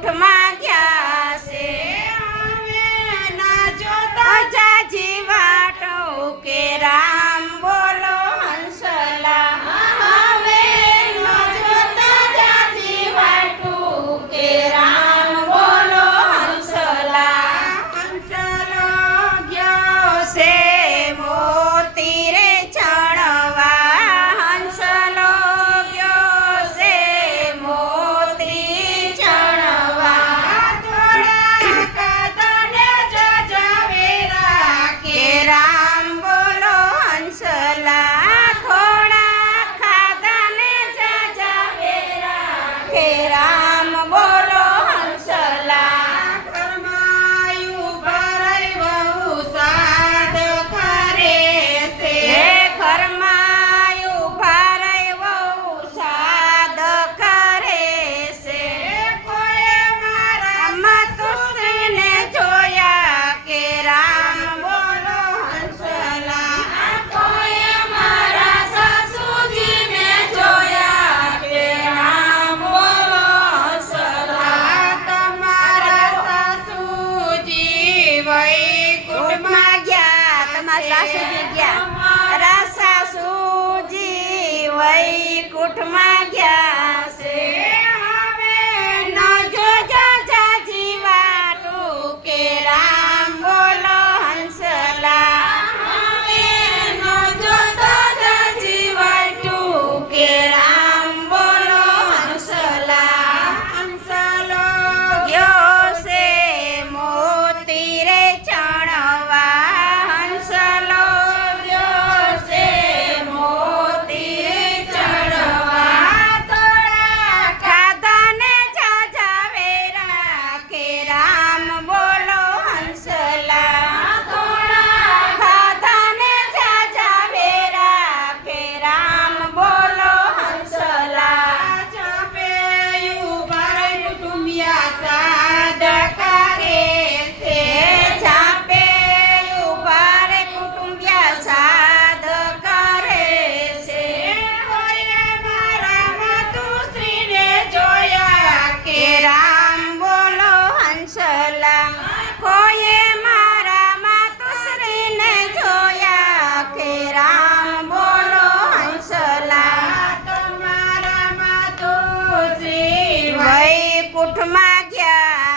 વૈકુંઠમાં ગયા છે હવે ના જોતા જાજી વાટો કે રામ બોલો હંસલા હવે ના જોતા જાજી વાટું કે રામ બોલો હંસલા હંસલો ગયો છે મોતી રે ચણવા હંસલો ગયો છે મોતી ચણવા થોડા કદને જજાવેરા કે રામ બોલો હંસલા થોડા ખાધાને જાજાવેરા કે રામ બોલો હંસલા કરમાયું ભરાય બહુ સાદ કરે છે હે ઘરમાં ઊભા રહેવો સાદ કરે છે કોઈ મારા માતુશ્રીને જોયા કે રામ બોલો હંસલા કોઈ મારા સાસુજીને જોયા કે રામ બોલો હંસલા તમારા સાસુજી વૈકુંઠમાં કુટુંબમાં ગયા તમારા સાસુજી ગયા મારા સાસુજી વૈકુંઠમાં ગયા છે હવે ન જોજો જાજી વાટું કે રામ બોલો હંસલા હવે ન જોતા જાજી વાટું કે રામ બોલો હંસલા હંસલો ગયો છે મોતી રે ચણવા હંસલો ગયો છે મોતી ચણવા થોડા ખાધાને જાજાવેરા કે રામ બોલો હંસલા થોડા ખાધાને જાજાવેરા કે રામ બોલો હંસલા ચાપેયું ભરાય કુટુંબિયા સાદ કરે છે ચાપે ઉભા રે કુટુંબિયા સાદ કરે છે કોઈએ મારા માતુશ્રીને જોયા કે રામ બોલો હંસલા કોઈએ મારા માતુશ્રીને જોયા કે રામ બોલો હંસલા તમારા માતુશ્રી વૈકુંઠમાં ગયા